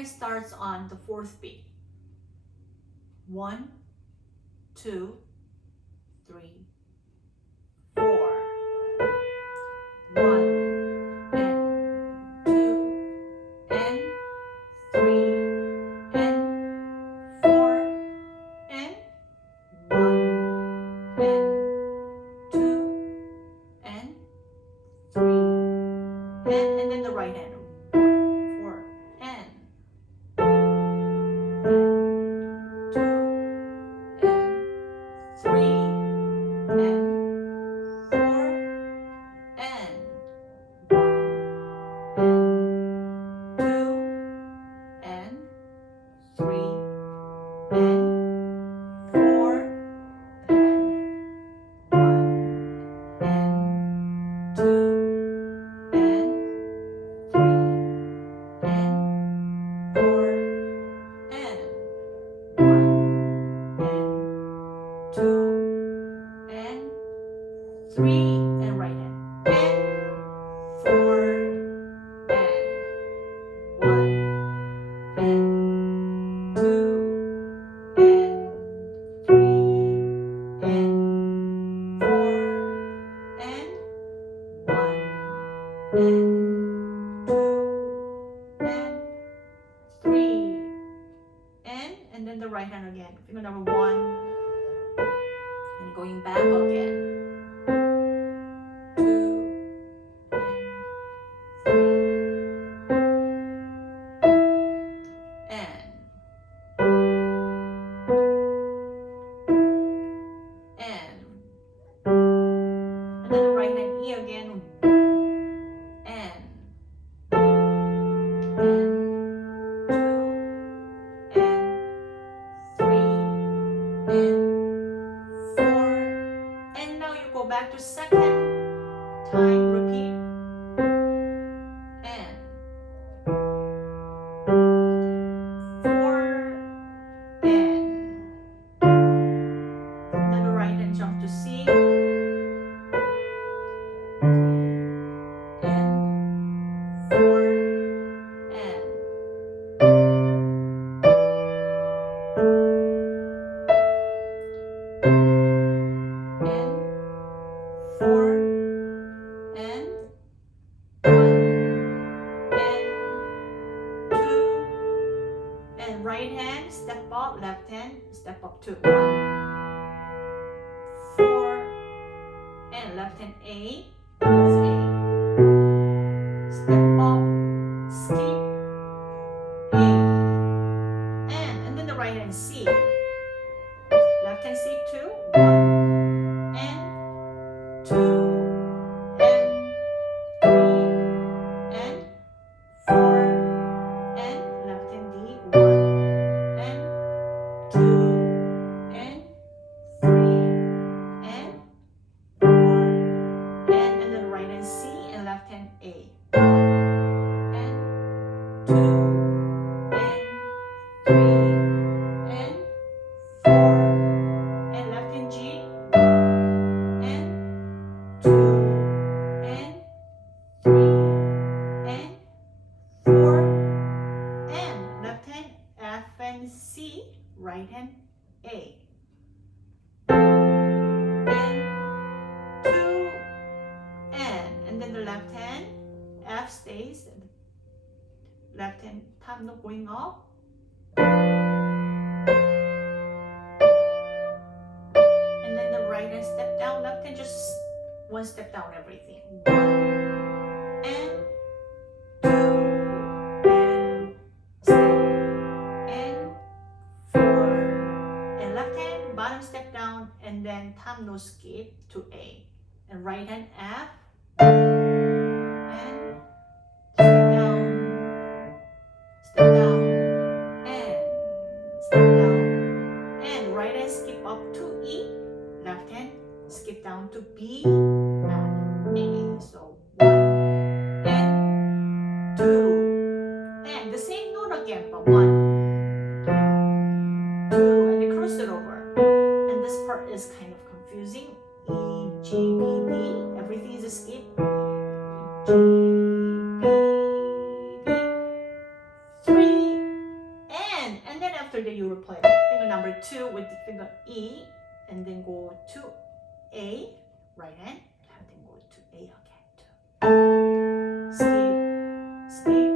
hand starts on the fourth beat. 1, 2, 3, 4. 1 and 2 and 3 and 4 and 1 and 2 and 3 and then the right hand. 4 and 2 and 3 and 4 and 1 and 2 and 3 and 4 and 1 and 2 and 3 and 4 and 1 and 2 and 3 and right hand and 4 and 1 and 2 and 3 and 4 and 1 and 2 and 3 and then the right hand again, finger number 1 and going back again, 2 and 3 and then the right hand E again, and 2 and 3 and 4 and now you go back to second time, repeat and 4 and then the right hand jump to C and 4 and 4 and 1 and 2 and right hand step up, left hand step up 2, 1 4 and left hand A, both A, step up, skip A and then the right hand C, left hand C 2, 1 and 2 and 3 and 4 and left hand D, 1 and 2 and 3 and 4 and then right hand C and left hand A, 1 and 2 and 3 and 4 and left hand G, 1 and 2 and 3 and 4 and left hand F and C, right hand A and 2 and then the left hand F stays, left hand top note going up and then the right hand step down, left hand just one step down everything, 1 and 2 and step and 4 and left hand bottom step down and then top note skip to A and right hand F and step down and step down and right hand skip up to E, left hand skip down to B, F, A, so 1 and 2 and the same note again but 1, 2 and they cross it over and this part is kind of confusing, E, G, B, D, everything is a skip, G, B, D, 3 will play finger number 2 with the finger E, and then go to A, right hand, and then go to A again. Skip, skip,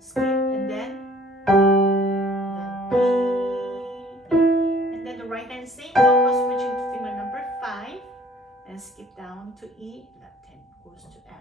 skip, and then B, and then the right hand same note but switching to finger number 5, and skip down to E, left hand goes to F.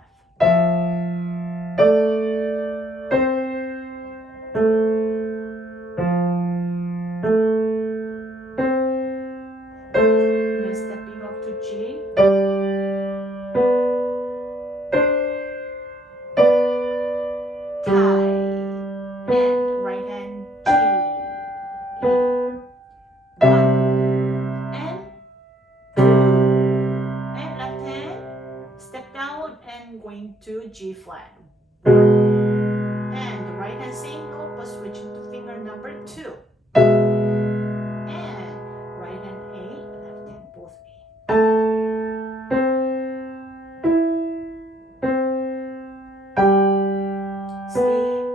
To G flat, and the right hand same note but switching to finger number 2, and right hand A, left hand both A. Skip,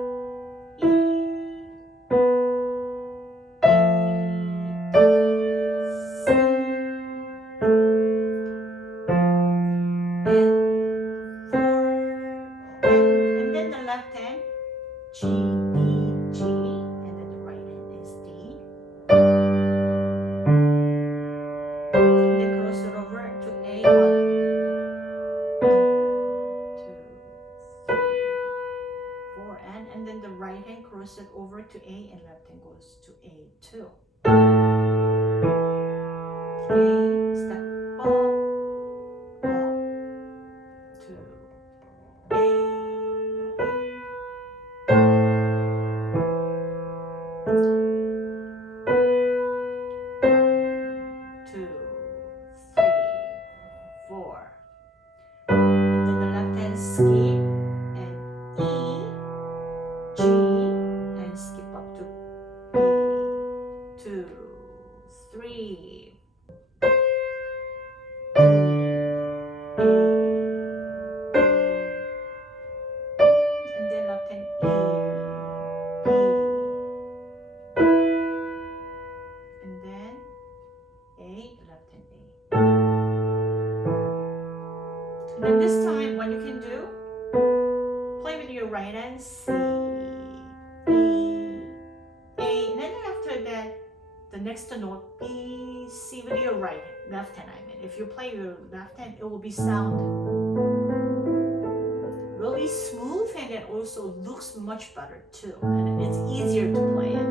E, C, left hand G, D, G, and then the right hand is D. And then cross it over to A. 1, 2, 3, 4, and then the right hand cross it over to A, and left hand goes to A 2. A, step up, 2. A, skip and E, G, and skip up to B, 2, 3, D, A, and then left hand E, B, and then A, left hand A. And then this time, what you can do, play with your right hand, C, E, A, and then after that, the next note, B, C with your right, left hand, I mean. If you play your left hand, it will be sound really smooth, and it also looks much better too, and it's easier to play it.